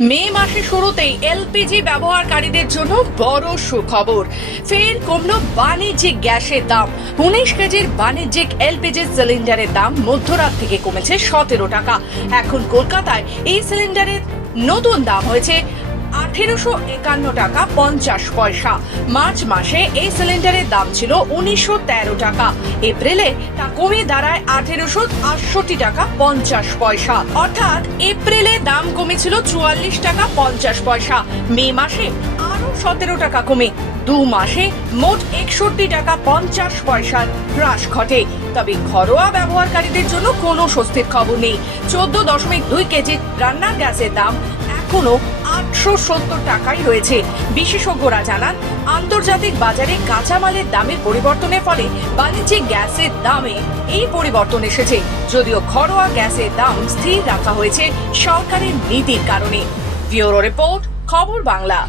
মে মাসের শুরুতেই এলপিজি ব্যবহারকারীদের জন্য বড় সুখবর। ফের কমলো বাণিজ্যিক গ্যাসের দাম। 19 কেজির বাণিজ্যিক এলপিজি সিলিন্ডারের দাম মধ্যরাত থেকে কমেছে 17 টাকা। এখন কলকাতায় এই সিলিন্ডারের নতুন দাম হয়েছে 1851 টাকা 50 পয়সা। মার্চ মাসে এই সিলিন্ডারের দাম ছিল 1913 টাকা। এপ্রিলে তা কমে দাঁড়ায় 1868 টাকা 50 পয়সা। অর্থাৎ এপ্রিলে দাম কমেছিল 44 টাকা 50 পয়সা। মে মাসে আরো 17 টাকা কমে 2 মাসে মোট 61 টাকা 50 পয়সার হ্রাস ঘটে। তবে ঘরোয়া ব্যবহারকারীদের জন্য কোনো স্বস্তির খবর নেই। 14.2 কেজি রান্নার গ্যাসের দাম এখনো 870 টাকাই রয়েছে। বিশেষজ্ঞরা জানান, আন্তর্জাতিক বাজারে কাঁচামালের দামের পরিবর্তনের ফলে বাণিজ্যিক গ্যাসের দামে এই পরিবর্তন এসেছে। যদিও ঘরোয়া গ্যাসের দাম স্থির রাখা হয়েছে সরকারের নীতির কারণে। ব্যুরো রিপোর্ট, খবর বাংলা।